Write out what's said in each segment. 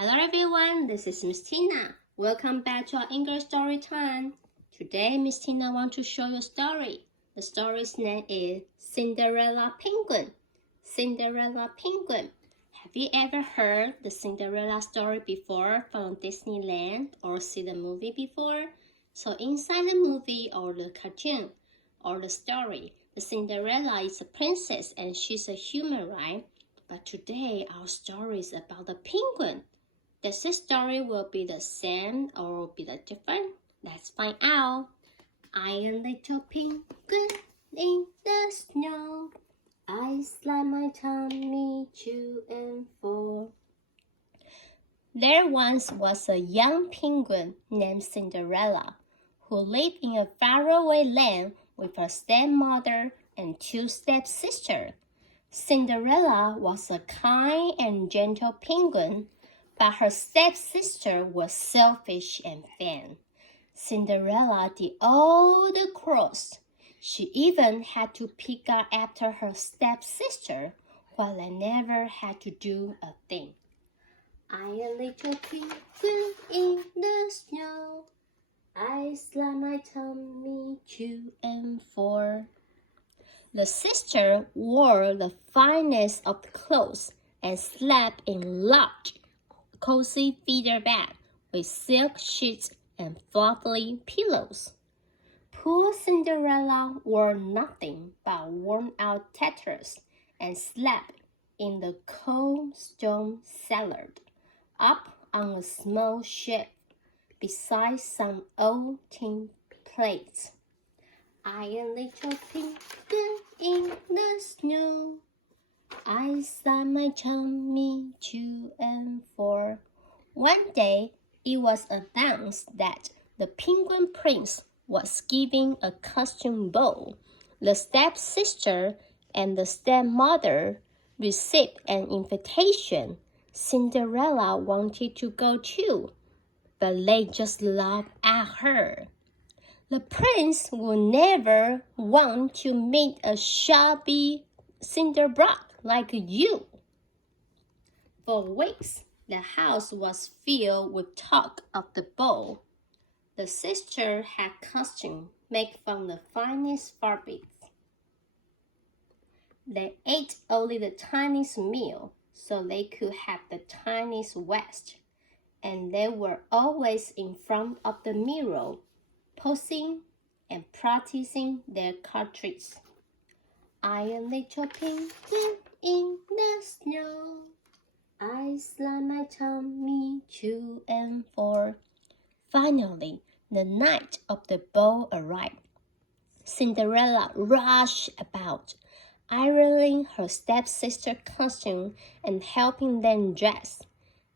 Hello everyone, this is Ms.Tina. Welcome back to our English story time. Today, Ms.Tina wants to show you a story. The story's name is Cinderella Penguin. Cinderella Penguin. Have you ever heard the Cinderella story before from Disneyland or see the movie before? So inside the movie or the cartoon or the story, the Cinderella is a princess and she's a human, right? But today our story is about the penguin. Does this story will be the same or will be the different? Let's find out. I am a little penguin in the snow. I slide my tummy to and fro. There once was a young penguin named Cinderella who lived in a faraway land with her stepmother and two stepsisters. Cinderella was a kind and gentle penguin, but her stepsister was selfish and vain. Cinderella did all the chores. She even had to pick up after her stepsister, while they never had to do a thing. I am a little penguin in the snow. I slide my tummy to and fro. The sister wore the finest of clothes and slept in large, cozy feather bed with silk sheets and fluffy pillows. Poor Cinderella wore nothing but worn-out tatters and slept in the cold stone cellar, up on a small shelf beside some old tin plates. I am a little penguin in the snow. I slide my tummy to and fro. One day, it was announced that the penguin prince was giving a costume ball. The stepsister and the stepmother received an invitation. Cinderella wanted to go too, but they just laughed at her. The prince would never want to meet a shabby Cinderella like you. For weeks, the house was filled with talk of the ball. The sisters had costumes made from the finest fabrics. They ate only the tiniest meal so they could have the tiniest rest, and they were always in front of the mirror, posing and practicing their cartridges. I am a little penguin in the snow. I slide my tummy to and fro. Finally, the night of the ball arrived. Cinderella rushed about, ironing her stepsister's costume and helping them dress.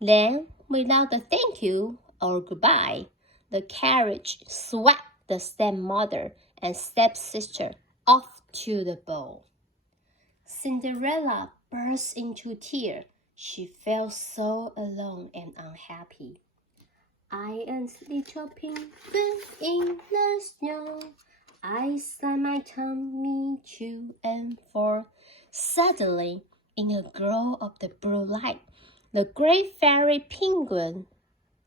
Then, without a thank you or goodbye, the carriage swept the stepmother and stepsister off to the ball. Cinderella burst into tears. She felt so alone and unhappy. I am a little penguin in the snow. I slide my tummy to and fro. Suddenly, in a glow of the blue light, the great fairy penguin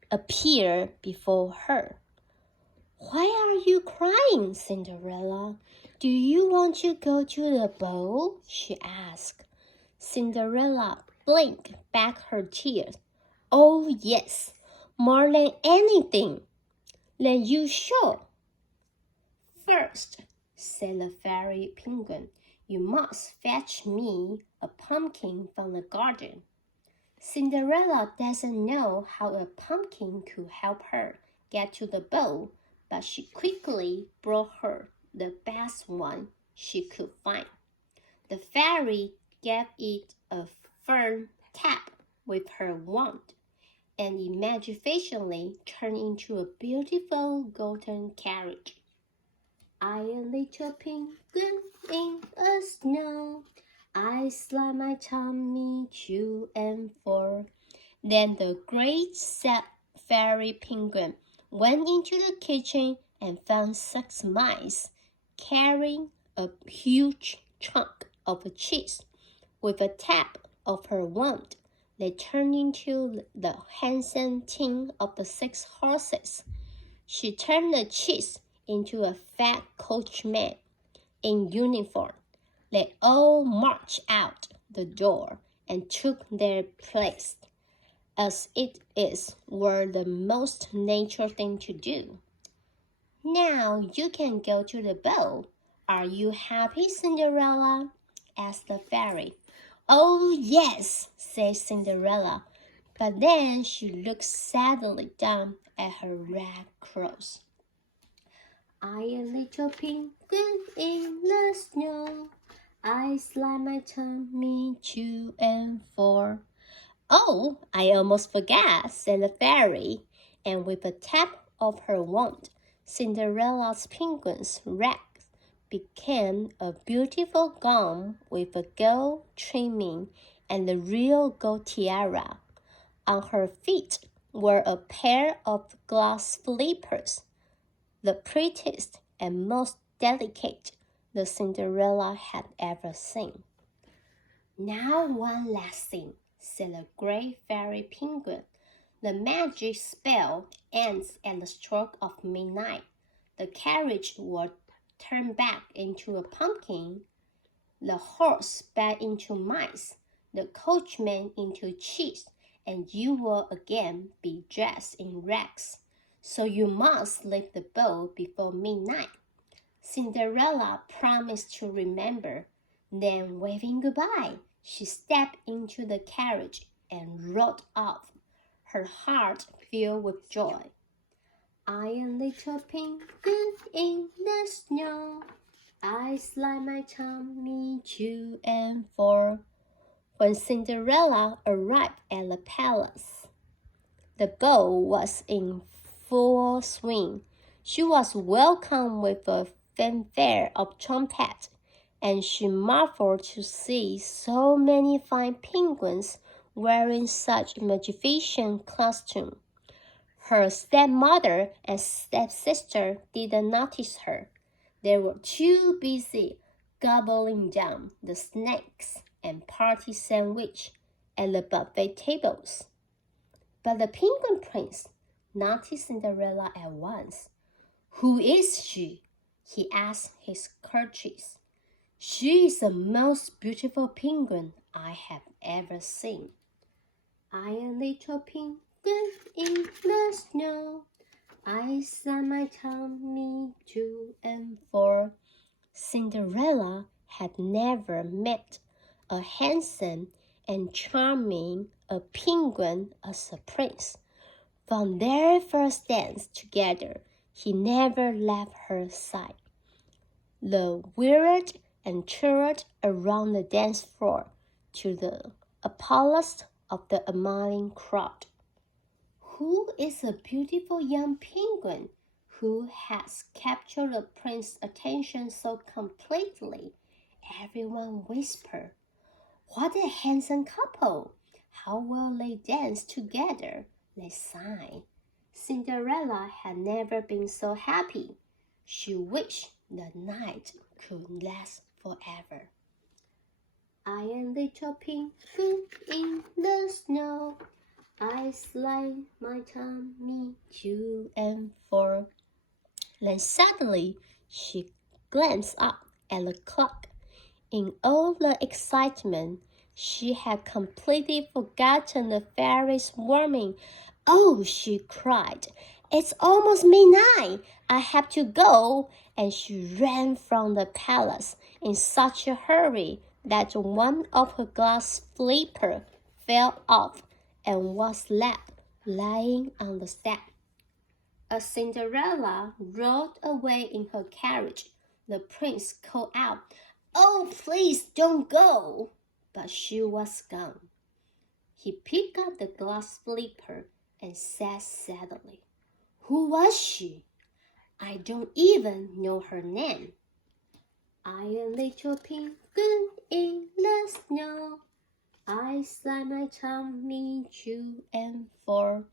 appeared before her. Why are you crying, Cinderella? Do you want to go to the ball? She asked. Cinderella blinked back her tears. Oh, yes, more than anything. Then you should. First, said the fairy penguin, you must fetch me a pumpkin from the garden. Cinderella doesn't know how a pumpkin could help her get to the ball, but she quickly brought her the best one she could find. The fairy gave it a firm tap with her wand, and it magnificently turned into a beautiful golden carriage. I am a little penguin in the snow. I slide my tummy to and fro. Then the great sad fairy penguin went into the kitchen and found 6 mice carrying a huge chunk of cheese. With a tap of her wand, they turned into the handsome team of the 6 horses. She turned the cheese into a fat coachman in uniform. They all marched out the door and took their place, as it were the most natural thing to do. Now you can go to the ball. Are you happy, Cinderella? Asked the fairy. Oh, yes, said Cinderella, but then she looked sadly down at her red clothes. I am a little penguin in the snow. I slide my tummy to and fro. Oh, I almost forgot, said the fairy, and with a tap of her wand, Cinderella's penguin's rags became a beautiful gown with a gold trimming and a real gold tiara. On her feet were a pair of glass slippers, the prettiest and most delicate the Cinderella had ever seen. Now one last thing, said the great fairy penguin. The magic spell ends at the stroke of midnight. The carriage will turn back into a pumpkin, the horse back into mice, the coachman into cheese, and you will again be dressed in rags. So you must leave the ball before midnight. Cinderella promised to remember. Then, waving goodbye, she stepped into the carriage and rode off, her heart filled with joy. I am little penguin in the snow. I slide my tummy to and fro. When Cinderella arrived at the palace, the ball was in full swing. She was welcomed with a fanfare of trumpets, and she marveled to see so many fine penguins wearing such magnificent costumes. Her stepmother and stepsister didn't notice her. They were too busy gobbling down the snacks and party sandwich at the buffet tables. But the Penguin Prince noticed Cinderella at once. Who is she? He asked his courtiers. She is the most beautiful penguin I have ever seen. I am little penguin in the snow. I slide my tummy to and fro. Cinderella had never met a handsome and charming a penguin as a prince. From their first dance together, he never left her side. They whirled and twirled around the dance floor to the applause of the admiring crowd. Who is a beautiful young penguin who has captured the prince's attention so completely? Everyone whispered. What a handsome couple! How will they dance together? They sighed. Cinderella had never been so happy. She wished the night could last forever. I am little penguin in the snow. I slide my tummy to and fro. Then suddenly she glanced up at the clock. In all the excitement, she had completely forgotten the fairy's warning. Oh, she cried, it's almost midnight. I have to go. And she ran from the palace in such a hurry that one of her glass slippers fell off and was left lying on the step. As Cinderella rode away in her carriage, the prince called out, Oh, please don't go! But she was gone. He picked up the glass slipper and said sadly, Who was she? I don't even know her name. I am little penguin in the snow. I slide my tummy to and fro.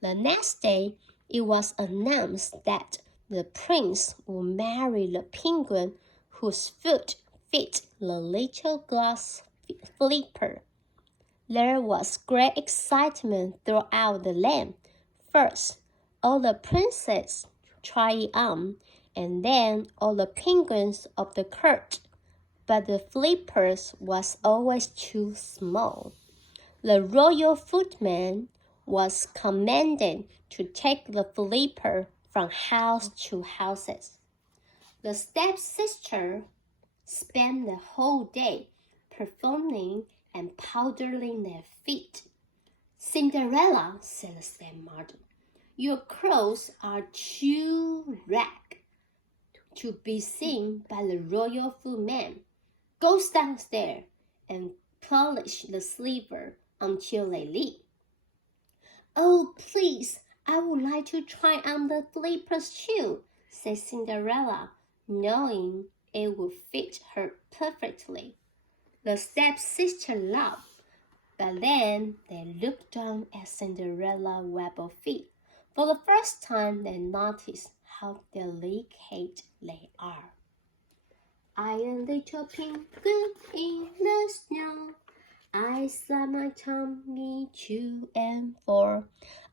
The next day, it was announced that the prince would marry the penguin whose foot fit the little glass slipper. There was great excitement throughout the land. First, all the princes tried it on, and then all the penguins of the court. But the flippers was always too small. The royal footman was commanded to take the flipper from house to houses. The stepsister spent the whole day performing and powdering their feet. Cinderella, said the stepmother, your clothes are too ragged to be seen by the royal footman. Go downstairs and polish the slipper until they leave. Oh, please, I would like to try on the flippers too, said Cinderella, knowing it would fit her perfectly. The stepsister laughed, but then they looked down at Cinderella's webbed feet. For the first time, they noticed how delicate they are. I am a little penguin in the snow. I slide my tummy to and fro.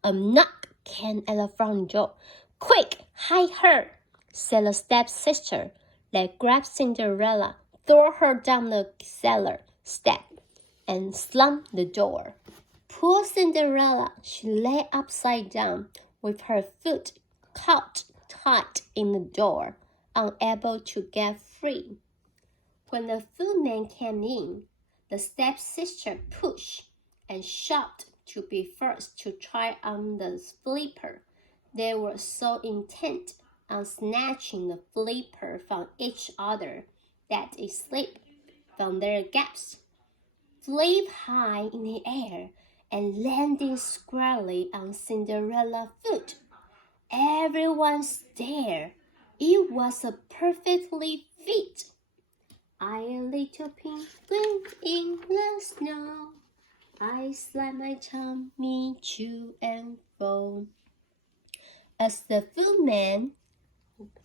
A knock came at the front door. Quick, hide her, said the stepsister. They grabbed Cinderella, threw her down the cellar step, and slammed the door. Poor Cinderella, she lay upside down with her foot caught tight in the door, unable to get free. When the footman came in, the stepsister pushed and shoved to be first to try on the flipper. They were so intent on snatching the flipper from each other that it slipped from their grasp, flew high in the air, and landed squarely on Cinderella's foot. Everyone stared. It was a perfectly fit. I am a little penguin in the snow. I slide my tummy to and fro. As the footman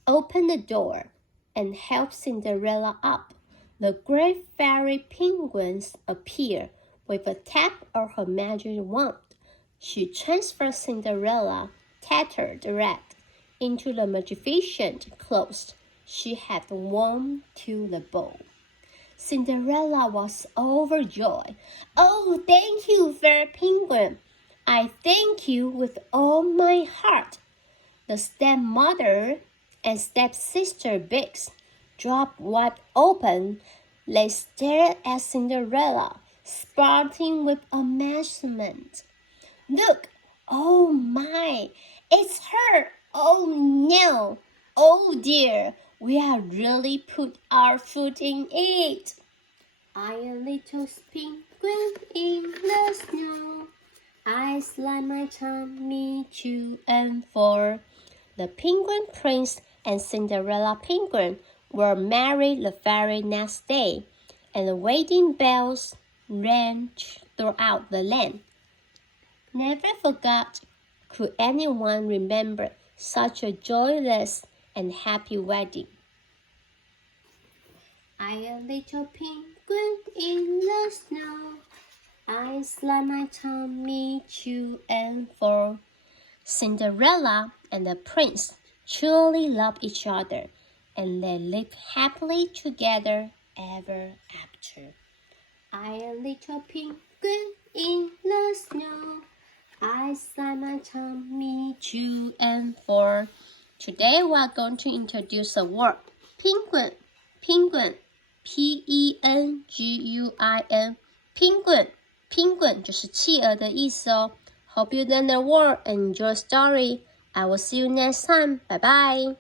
opened the door and helped Cinderella up, the great fairy penguins appeared. With a tap of her magic wand, she transferred Cinderella, tattered red, into the magnificent clothes she had worn to the ball. Cinderella was overjoyed. Oh, thank you, Fair Penguin. I thank you with all my heart. The stepmother and stepsister beaks dropped wide open. They stared at Cinderella, sparkling with amazement. Look! Oh my! It's her! Oh no! Oh dear! We have really put our foot in it. I am a little penguin in the snow. I slide my tummy to and fro. The Penguin Prince and Cinderella Penguin were married the very next day, and the wedding bells rang throughout the land. Never forgot could anyone remember such a joyous and happy wedding. I am a little penguin in the snow. I slide my tummy to and fro. Cinderella and the prince truly loved each other, and they lived happily together ever after. I am a little penguin in the snow. I slide my tummy to and fro. Today we are going to introduce the word penguin. Penguin, P-E-N-G-U-I-N. Penguin, penguin 就是企鹅的意思哦。Hope you learn the word and enjoy the story. I will see you next time. Bye bye.